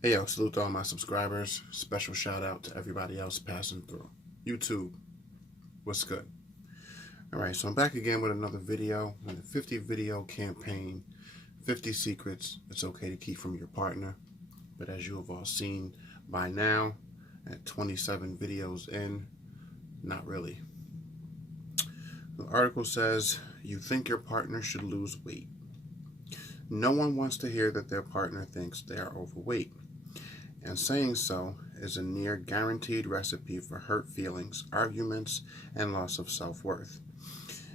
Hey yo, salute to all my subscribers. Special shout out to everybody else passing through. YouTube, what's good? Alright, so I'm back again with another video on the 50 video campaign, 50 secrets it's okay to keep from your partner. But as you have all seen by now, at 27 videos in, not really. The article says, you think your partner should lose weight. No one wants to hear that their partner thinks they are overweight. And saying so is a near guaranteed recipe for hurt feelings, arguments, and loss of self-worth.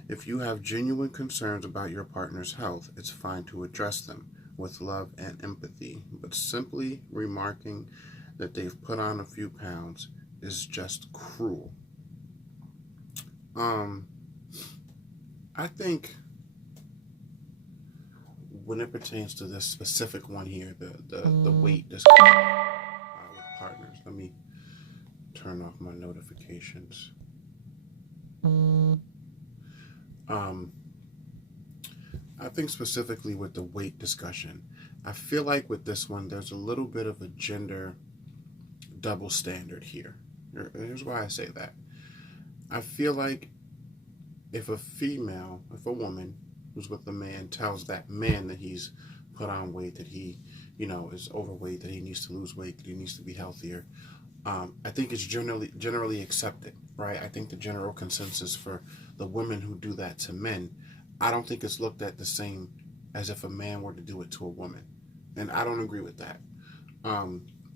If you have genuine concerns about your partner's health, it's fine to address them with love and empathy, but simply remarking that they've put on a few pounds is just cruel. I think when it pertains to this specific one here, the weight discussion with partners, let me turn off my notifications. I think specifically with the weight discussion, I feel like with this one, there's a little bit of a gender double standard here. Here's why I say that. I feel like if a woman who's with a man tells that man that he's put on weight, that he, is overweight, that he needs to lose weight, that he needs to be healthier, I think it's generally accepted, right? I think the general consensus for the women who do that to men, I don't think it's looked at the same as if a man were to do it to a woman. And I don't agree with that.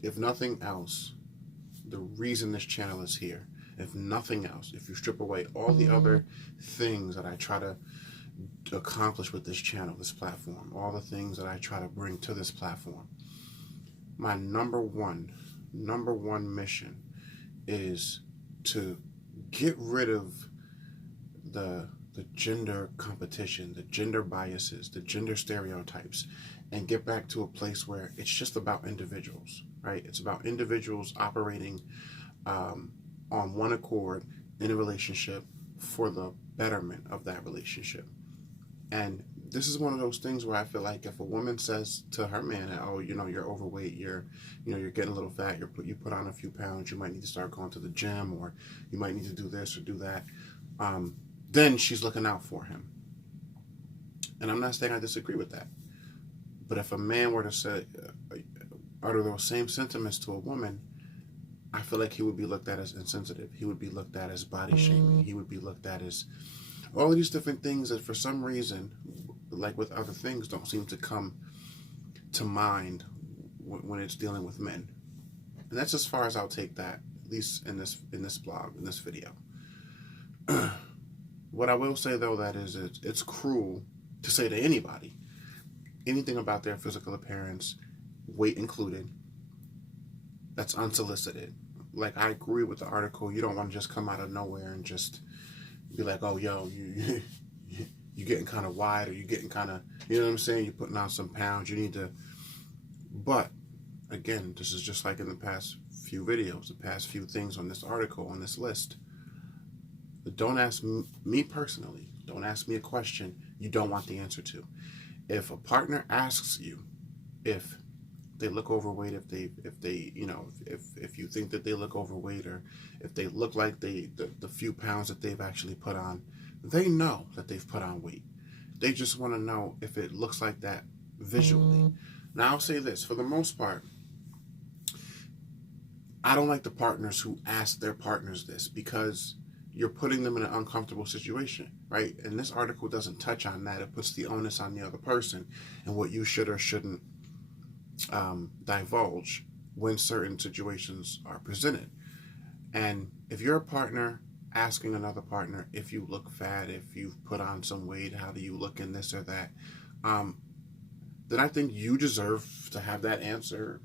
If nothing else, the reason this channel is here, if nothing else, if you strip away all the other things that I try to accomplish with this channel, this platform, all the things that I try to bring to this platform, my number one mission is to get rid of the gender competition, the gender biases, the gender stereotypes, and get back to a place where it's just about individuals, right? It's about individuals operating on one accord in a relationship for the betterment of that relationship. And this is one of those things where I feel like if a woman says to her man, oh, you're overweight, you're getting a little fat, you put on a few pounds, you might need to start going to the gym, or you might need to do this or do that, then she's looking out for him. And I'm not saying I disagree with that. But if a man were to say, utter those same sentiments to a woman, I feel like he would be looked at as insensitive. He would be looked at as body shaming. He would be looked at as all of these different things that for some reason, like with other things, don't seem to come to mind when it's dealing with men. And that's as far as I'll take that, at least in this blog, in this video. What I will say, though, that is it's cruel to say to anybody anything about their physical appearance, weight included, that's unsolicited. Like, I agree with the article. You don't want to just come out of nowhere and just be like, oh, yo, you're getting kind of wide, or you're getting kind of, you know what I'm saying? You're putting on some pounds. You need to, but again, this is just like in the past few videos, the past few things on this article, on this list. Don't ask me personally. Don't ask me a question you don't want the answer to. If a partner asks you if they look overweight, if you think that they look overweight, or if they look like the few pounds that they've actually put on, they know that they've put on weight. They just want to know if it looks like that visually. Now, I'll say this, for the most part, I don't like the partners who ask their partners this, because you're putting them in an uncomfortable situation, right? And this article doesn't touch on that. It puts the onus on the other person and what you should or shouldn't divulge when certain situations are presented. And if you're a partner asking another partner if you look fat, if you've put on some weight, how do you look in this or that, then I think you deserve to have that answered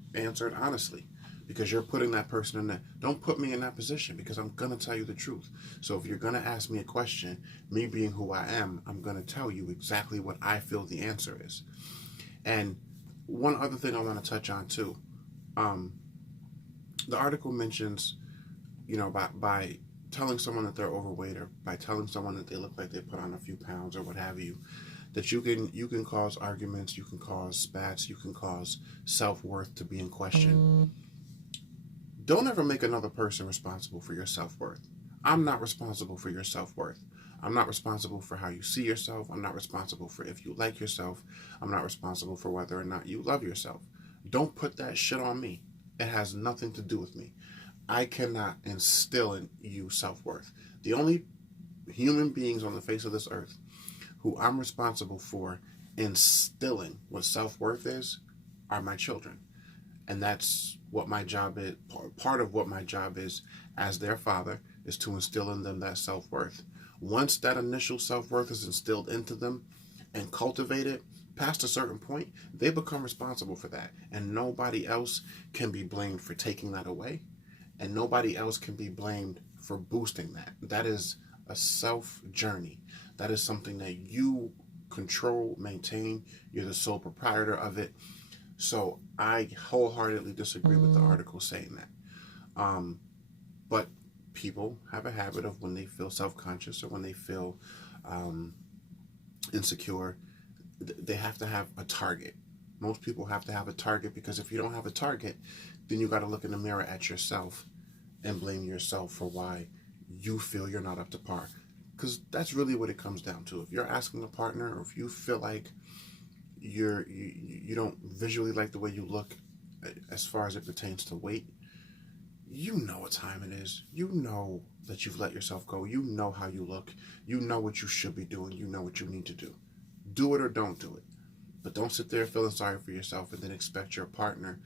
honestly, because you're putting that person in that. Don't put me in that position, because I'm going to tell you the truth. So if you're going to ask me a question, me being who I am, I'm going to tell you exactly what I feel the answer is. And one other thing I want to touch on too, the article mentions, by telling someone that they're overweight, or by telling someone that they look like they put on a few pounds or what have you, that you can cause arguments, you can cause spats, you can cause self-worth to be in question. Don't ever make another person responsible for your self-worth. I'm not responsible for your self-worth. I'm not responsible for how you see yourself. I'm not responsible for if you like yourself. I'm not responsible for whether or not you love yourself. Don't put that shit on me. It has nothing to do with me. I cannot instill in you self-worth. The only human beings on the face of this earth who I'm responsible for instilling what self-worth is are my children. And that's what my job is. Part of what my job is as their father is to instill in them that self-worth. Once that initial self-worth is instilled into them and cultivated past a certain point, they become responsible for that. And nobody else can be blamed for taking that away. And nobody else can be blamed for boosting that. That is a self journey. That is something that you control, maintain. You're the sole proprietor of it. So I wholeheartedly disagree with the article saying that. But people have a habit of when they feel self-conscious or when they feel insecure, they have to have a target. Most people have to have a target, because if you don't have a target, then you got to look in the mirror at yourself and blame yourself for why you feel you're not up to par. Because that's really what it comes down to. If you're asking a partner, or if you feel like you don't visually like the way you look as far as it pertains to weight, you know what time it is. You know that you've let yourself go. You know how you look. You know what you should be doing. You know what you need to do. Do it or don't do it. But don't sit there feeling sorry for yourself and then expect your partner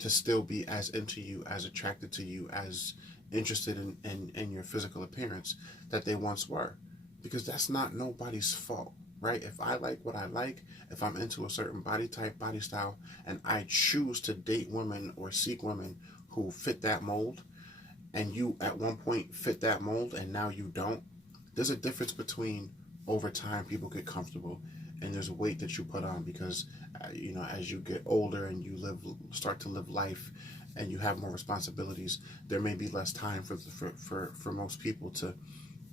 to still be as into you, as attracted to you, as interested in your physical appearance that they once were. Because that's not nobody's fault, right? If I like what I like, if I'm into a certain body type, body style, and I choose to date women or seek women who fit that mold, and you at one point fit that mold and now you don't, there's a difference between over time people get comfortable and there's a weight that you put on because as you get older and you start to live life and you have more responsibilities, there may be less time for most people to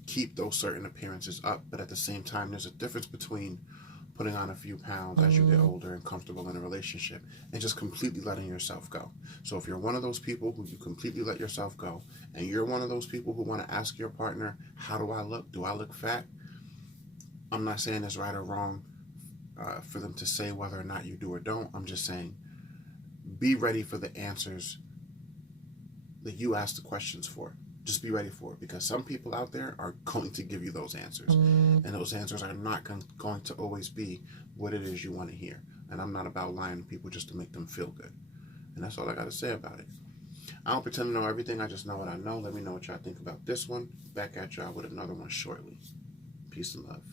keep those certain appearances up. But at the same time, there's a difference between putting on a few pounds as you get older and comfortable in a relationship and just completely letting yourself go. So if you're one of those people who you completely let yourself go, and you're one of those people who want to ask your partner, how do I look? Do I look fat? I'm not saying it's right or wrong for them to say whether or not you do or don't. I'm just saying be ready for the answers that you ask the questions for. Just be ready for it, because some people out there are going to give you those answers, and those answers are not going to always be what it is you want to hear. And I'm not about lying to people just to make them feel good. And that's all I got to say about it. I don't pretend to know everything. I just know what I know. Let me know what y'all think about this one. Back at y'all with another one shortly. Peace and love.